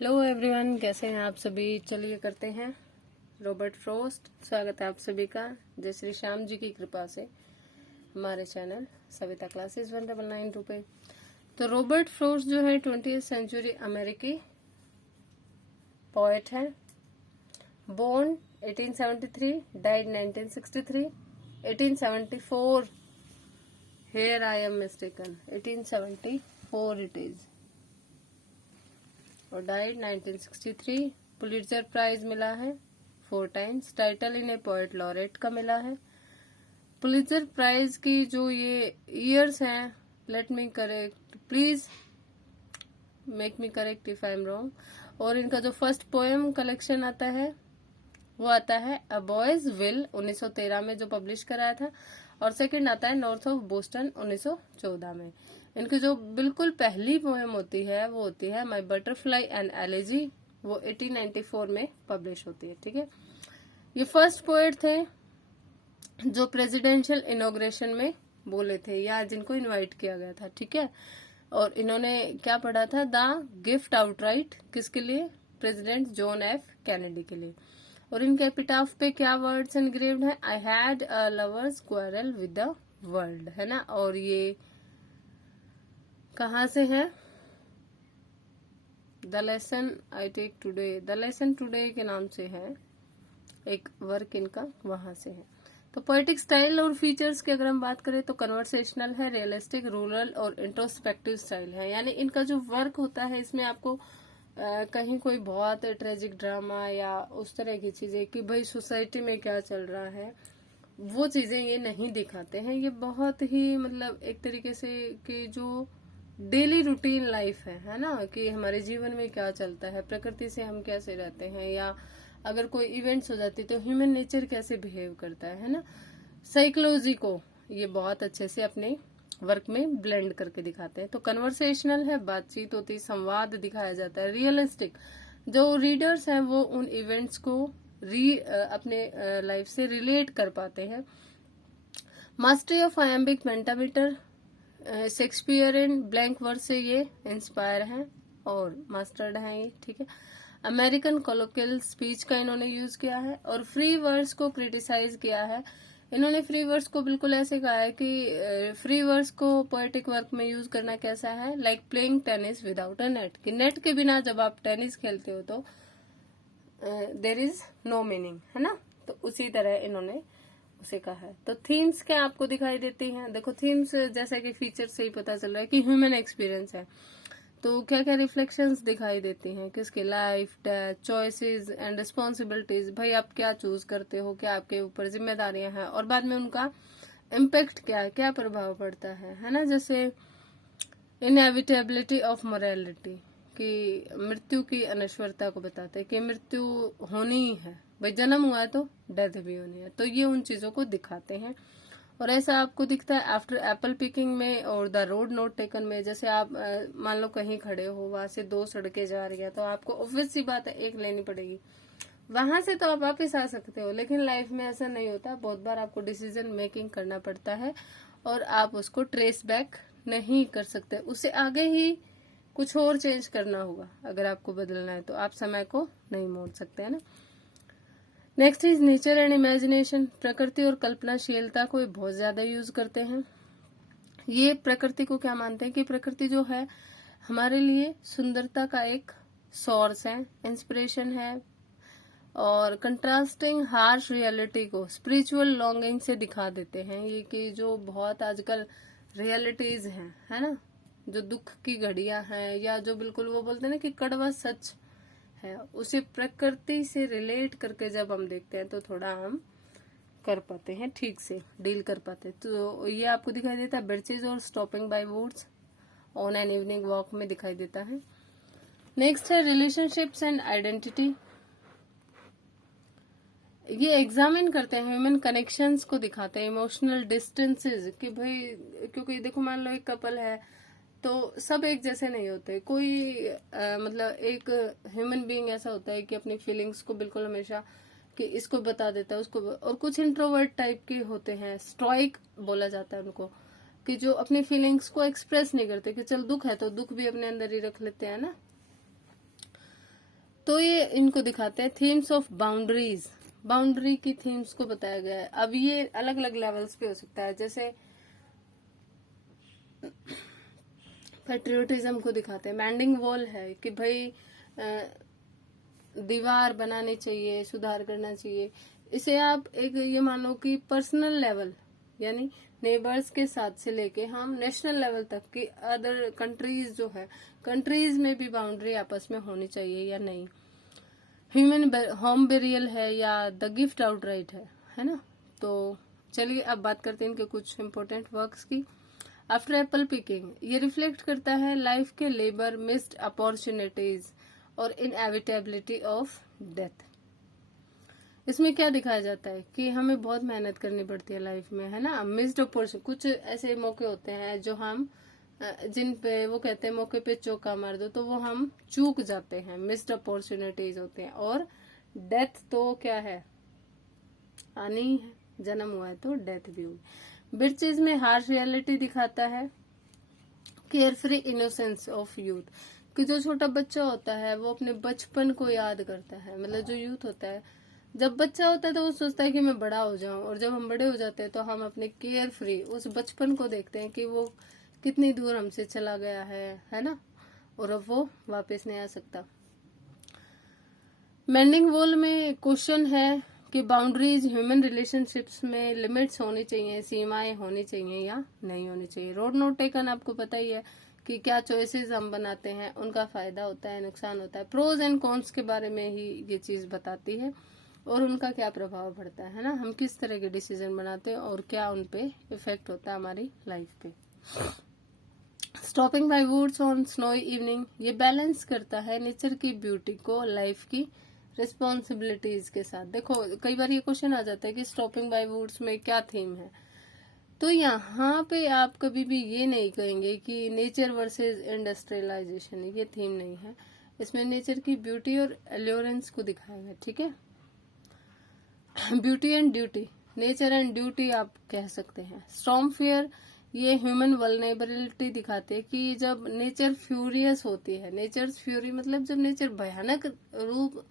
Hello everyone, कैसे हैं आप सभी। चलिए करते हैं रॉबर्ट फ्रॉस्ट। स्वागत है आप सभी का जय श्री श्याम जी की कृपा से हमारे चैनल सविता क्लासेस 1992 पे। तो रॉबर्ट फ्रॉस्ट जो है 20th सेंचुरी अमेरिकी पोएट है। Born 1873, died 1963, 1874, here I am mistaken, 1874 it is, और डाइड 1963। पुलिट्जर प्राइज मिला है 4 टाइम्स। टाइटल इन्हें पोएट लॉरेट का मिला है। पुलिट्जर प्राइज की जो ये ईयर्स हैं, let me correct, please make me correct if I am wrong. और इनका जो फर्स्ट पोएम कलेक्शन आता है वो आता है अ बॉयज विल 1913 में जो पब्लिश कराया था, और सेकंड आता है नॉर्थ ऑफ बोस्टन 1914 में। इनकी जो बिल्कुल पहली पोएम होती है वो होती है माई बटरफ्लाई एंड एलेजी, वो 1894 में पब्लिश होती है। ठीक है, ये फर्स्ट पोएट थे जो प्रेसिडेंशियल इनॉग्रेशन में बोले थे या जिनको इनवाइट किया गया था। ठीक है, और इन्होंने क्या पढ़ा था, द गिफ्ट आउटराइट, किसके लिए, प्रेसिडेंट जॉन एफ कैनेडी के लिए। और इनके एपिटाफ पे क्या वर्ड्स एनग्रेव्ड है, I had a lover's quarrel with the world, है ना। और ये कहाँ से है, the lesson I take today, the lesson today के नाम से है एक वर्क इनका, वहां से है। तो पोएटिक स्टाइल और फीचर्स की अगर हम बात करें तो कन्वर्सेशनल है, रियलिस्टिक, रूरल और इंट्रोस्पेक्टिव स्टाइल है। यानी इनका जो वर्क होता है इसमें आपको कहीं कोई बहुत ट्रेजिक ड्रामा या उस तरह की चीजें कि भाई सोसाइटी में क्या चल रहा है, वो चीजें ये नहीं दिखाते हैं। ये बहुत ही मतलब एक तरीके से कि जो डेली रूटीन लाइफ है ना, कि हमारे जीवन में क्या चलता है, प्रकृति से हम कैसे रहते हैं, या अगर कोई इवेंट्स हो जाती तो ह्यूमन नेचर कैसे बिहेव करता है ना, साइकोलॉजी को ये बहुत अच्छे से अपने वर्क में ब्लेंड करके दिखाते हैं। तो कन्वर्सेशनल है, बातचीत होती, संवाद दिखाया जाता है। रियलिस्टिक, जो रीडर्स हैं वो उन इवेंट्स को अपने लाइफ से रिलेट कर पाते हैं। Mastery of iambic pentameter, Shakespeare in blank word से ये इंस्पायर हैं और मास्टर्ड हैं ये। ठीक है, अमेरिकन कोलोकियल स्पीच का इन्होंने यूज किया है, और फ्री वर्ड्स को क्रिटिसाइज किया है। इन्होंने फ्री वर्ड्स को बिल्कुल ऐसे कहा है कि फ्री वर्ड्स को पोएटिक वर्क में यूज करना कैसा है, like playing tennis without a net, कि नेट के बिना जब आप टेनिस खेलते हो तो देर इज नो मीनिंग, है ना। तो उसी तरह इन्होंने उसे कहा है। तो थीम्स क्या आपको दिखाई देती हैं, देखो थीम्स जैसे कि फीचर से ही पता चल रहा है कि ह्यूमन एक्सपीरियंस है। तो क्या क्या रिफ्लेक्शंस दिखाई देती हैं, किसके, life, death, choices and responsibilities, भाई आप क्या चूज करते हो, क्या आपके ऊपर जिम्मेदारियां हैं, और बाद में उनका इम्पेक्ट क्या है, क्या प्रभाव पड़ता है ना। जैसे इनएविटेबिलिटी ऑफ मोरालिटी, कि मृत्यु की अनश्वरता को बताते हैं कि मृत्यु होनी ही है, भाई जन्म हुआ है तो डेथ भी होनी है। तो ये उन चीजों को दिखाते हैं। और ऐसा आपको दिखता है आफ्टर एप्पल पिकिंग में और द रोड नॉट टेकन में। जैसे आप मान लो कहीं खड़े हो, वहां से 2 सड़कें जा रही है, तो आपको ऑब्वियस सी बात है एक लेनी पड़ेगी, वहां से तो आप वापिस आ सकते हो, लेकिन लाइफ में ऐसा नहीं होता। बहुत बार आपको डिसीजन मेकिंग करना पड़ता है और आप उसको ट्रेस बैक नहीं कर सकते, उससे आगे ही कुछ और चेंज करना होगा। अगर आपको बदलना है तो आप समय को नहीं मोड़ सकते, है ना। Next is nature and imagination, प्रकृति और कल्पनाशीलता को बहुत ज्यादा यूज करते हैं। ये प्रकृति को क्या मानते हैं कि प्रकृति जो है हमारे लिए सुंदरता का एक सोर्स है, इंस्पिरेशन है, और कंट्रास्टिंग हार्श रियलिटी को स्पिरिचुअल लॉन्गिंग से दिखा देते हैं। ये कि जो बहुत आजकल रियलिटीज हैं, है ना, जो दुख की घड़ियां हैं, या जो बिल्कुल वो बोलते हैं ना कि कड़वा सच है, उसे प्रकृति से रिलेट करके जब हम देखते हैं तो थोड़ा हम कर पाते हैं, ठीक से डील कर पाते हैं। तो ये आपको दिखाई देता है ब्रिजेस और stopping by woods on an evening walk में दिखाई देता है। नेक्स्ट है रिलेशनशिप्स एंड आइडेंटिटी, ये एग्जामिन करते हैं ह्यूमन कनेक्शंस को दिखाते हैं। इमोशनल डिस्टेंसेस, कि भाई क्योंकि देखो मान लो एक कपल है तो सब एक जैसे नहीं होते, कोई मतलब एक ह्यूमन बीइंग ऐसा होता है कि अपनी फीलिंग्स को बिल्कुल हमेशा कि इसको बता देता है उसको, और कुछ इंट्रोवर्ट टाइप के होते हैं, स्टॉइक बोला जाता है उनको, कि जो अपनी फीलिंग्स को एक्सप्रेस नहीं करते, कि चल दुख है तो दुख भी अपने अंदर ही रख लेते हैं ना। तो ये इनको दिखाते हैं थीम्स ऑफ बाउंड्रीज, बाउंड्री की थीम्स को बताया गया है। अब ये अलग अलग लेवल्स पे हो सकता है, जैसे पेट्रियोटिज्म को दिखाते हैं, मैंडिंग वॉल है कि भाई दीवार बनानी चाहिए, सुधार करना चाहिए। इसे आप एक ये मानो कि पर्सनल लेवल यानी नेबर्स के साथ से लेके हम नेशनल लेवल तक की अदर कंट्रीज जो है, कंट्रीज में भी बाउंड्री आपस में होनी चाहिए या नहीं। ह्यूमन होम बेरियल है या द गिफ्ट आउटराइट है ना। तो चलिए अब बात करते हैं इनके कुछ इंपॉर्टेंट वर्क्स की। आफ्टर एप्पल पिकिंग, ये रिफ्लेक्ट करता है लाइफ के लेबर, मिस्ड अपॉर्चुनिटीज और इनएविटेबिलिटी ऑफ डेथ। इसमें क्या दिखाया जाता है कि हमें बहुत मेहनत करनी पड़ती है लाइफ में, है ना। मिस्ड अपॉर्चुनिटी, कुछ ऐसे मौके होते हैं जो हम जिन पे वो कहते हैं मौके पे चौका मार दो, तो वो हम चूक जाते हैं, मिस्ड अपॉर्चुनिटीज होते हैं। और डेथ तो क्या है, आनी ही है, जन्म हुआ है तो डेथ भी होगी। बिर्चेज में हार्श रियलिटी दिखाता है, care free innocence of youth, कि जो छोटा बच्चा होता है वो अपने बचपन को याद करता है। मतलब जो यूथ होता है, जब बच्चा होता है तो वो सोचता है कि मैं बड़ा हो जाऊं, और जब हम बड़े हो जाते हैं तो हम अपने केयर फ्री उस बचपन को देखते हैं कि वो कितनी दूर हमसे चला गया है ना, और अब वो वापस नहीं आ सकता। मेंडिंग वॉल में क्वेश्चन है कि बाउंड्रीज ह्यूमन रिलेशनशिप्स में लिमिट्स होनी चाहिए, सीमाएं होनी चाहिए या नहीं होनी चाहिए। रोड नोट टेकन, आपको पता ही है कि क्या चॉइसेस हम बनाते हैं उनका फायदा होता है, नुकसान होता है। प्रोज एंड कॉन्स के बारे में ही ये चीज बताती है और उनका क्या प्रभाव पड़ता है ना, हम किस तरह के डिसीजन बनाते हैं और क्या उन पे इफेक्ट होता है हमारी लाइफ पे। Stopping by woods on snowy evening, ये बैलेंस करता है नेचर की ब्यूटी को लाइफ की रिस्पॉन्सिबिलिटीज के साथ। देखो कई बार ये क्वेश्चन आ जाता है कि स्टॉपिंग बाय वुड्स में क्या थीम है, तो यहाँ पे आप कभी भी ये नहीं कहेंगे कि नेचर वर्सेस इंडस्ट्रियलाइजेशन, ये थीम नहीं है। इसमें नेचर की ब्यूटी और एल्योरेंस को दिखाया है, ठीक है। Beauty and duty, nature and duty आप कह सकते हैं। स्टॉर्म फियर, ये ह्यूमन वल्नरेबिलिटी दिखाते हैं कि जब नेचर फ्यूरियस होती है, नेचर फ्यूरी मतलब जब नेचर भयानक रूप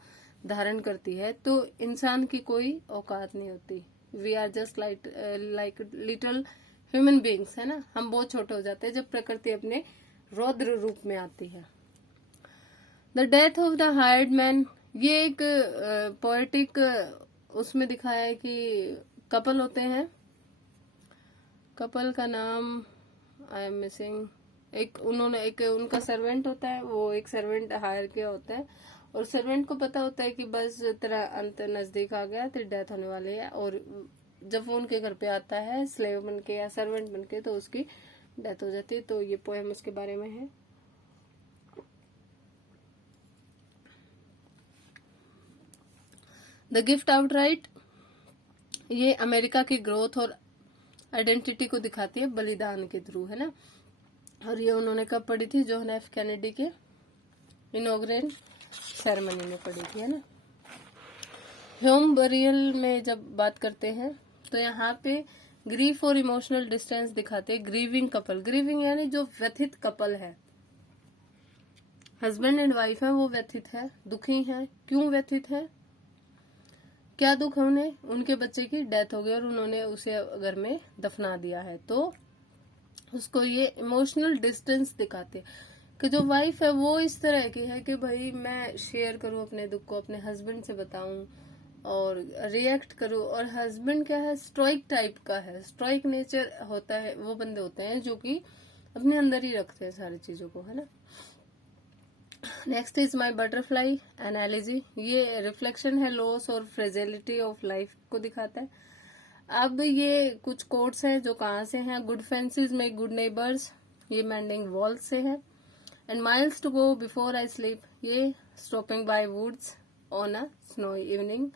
धारण करती है तो इंसान की कोई औकात नहीं होती। We are just like little human beings, है ना, हम बहुत छोटे हो जाते हैं जब प्रकृति अपने रौद्र रूप में आती है। The death of the hired man, ये एक पोएटिक उसमें दिखाया है कि कपल होते हैं, कपल का नाम आई एम मिसिंग, एक उन्होंने एक उनका सर्वेंट होता है, वो एक सर्वेंट हायर किया होता है और सर्वेंट को पता होता है कि बस तेरा अंत नजदीक आ गया, तेरी डेथ होने वाली है। और जब वो उनके घर पे आता है स्लेव बन के या सर्वेंट बन के, तो उसकी डेथ हो जाती है। तो ये पोएम उसके बारे में है। द गिफ्ट आउटराइट, ये अमेरिका की ग्रोथ और आइडेंटिटी को दिखाती है बलिदान के थ्रू, है ना। और ये उन्होंने कब पढ़ी थी, जॉन एफ कैनेडी के इनॉग्रेल सेरेमनी में पढ़ी थी, है ना। होम बरियल में जब बात करते हैं तो यहाँ पे ग्रीफ और इमोशनल डिस्टेंस दिखाते हैं ग्रीविंग कपल, ग्रीविंग यानी जो व्यथित कपल है, हस्बैंड एंड वाइफ है, वो व्यथित है, दुखी है। क्यों व्यथित है, क्या दुख है उन्हें, उनके बच्चे की डेथ हो गई और उन्होंने उसे घर में दफना दिया है, तो उसको ये इमोशनल डिस्टेंस दिखाते कि जो वाइफ है वो इस तरह की है कि भाई मैं शेयर करूं अपने दुख को, अपने हस्बैंड से बताऊं और रिएक्ट करूं। और हस्बैंड क्या है, स्ट्राइक टाइप का है, स्ट्राइक नेचर होता है, वो बंदे होते हैं जो कि अपने अंदर ही रखते हैं सारी चीजों को, है ना। Next is my butterfly analogy, ये रिफ्लेक्शन है लॉस और फ्रेजिलिटी ऑफ लाइफ को दिखाता है। अब ये कुछ कोट्स हैं जो कहाँ से हैं, good fences make good neighbours, ये मैंडिंग वॉल से है। And miles to go before I sleep, ये stopping by woods on a snowy evening.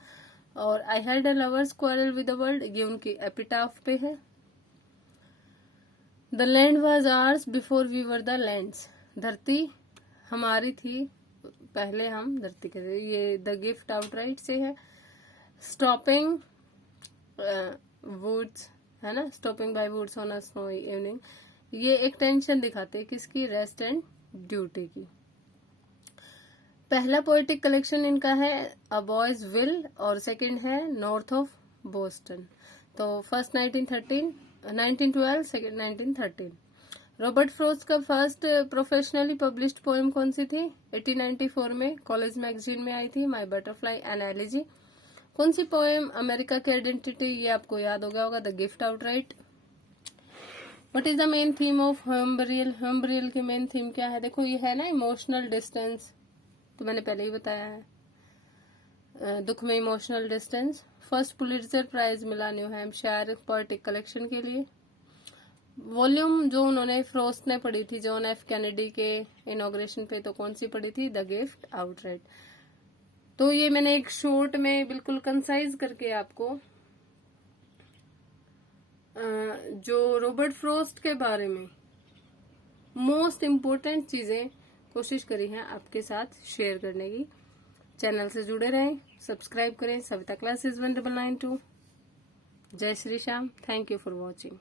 और I had a lover's quarrel with the world, ये उनकी एपिटाफ पे है। The land was ours before we were the land's, धरती हमारी थी पहले हम धरती के थे, ये द गिफ्ट आउटराइट से है। स्टॉपिंग वुड्स, है ना, stopping by woods on a snowy evening, ये एक टेंशन दिखाते हैं किसकी, रेस्ट एंड ड्यूटी की। पहला पोएटिक कलेक्शन इनका है अ बॉयज विल और सेकंड है नॉर्थ ऑफ बोस्टन। तो फर्स्ट 1912, सेकंड 1913। रॉबर्ट फ्रॉस्ट का फर्स्ट प्रोफेशनली पब्लिश्ड पोएम कौन सी थी? 1894 में कॉलेज मैगजीन में आई थी, माय बटरफ्लाई एनालॉजी। कौन सी पोएम अमेरिका की आइडेंटिटी, ये आपको याद हो गया होगा, the gift outright. What is the main theme of home burial? Home burial की मेन थीम क्या है? देखो ये है ना इमोशनल डिस्टेंस, तो मैंने पहले ही बताया है, दुख में emotional distance. First Pulitzer prize मिला न्यू हैम्पशायर पोएटिक कलेक्शन के लिए। वॉल्यूम जो उन्होंने फ्रॉस्ट ने पढ़ी थी जॉन एफ कैनेडी के इनॉग्रेशन पे, तो कौन सी पढ़ी थी? The gift outright. तो ये मैंने एक शॉर्ट में बिल्कुल कंसाइज करके आपको जो रॉबर्ट फ्रॉस्ट के बारे में मोस्ट इम्पोर्टेंट चीजें कोशिश करी हैं आपके साथ शेयर करने की। चैनल से जुड़े रहें, सब्सक्राइब करें। सविता क्लासेस 1992। जय Shri Shyam. Thank you for watching.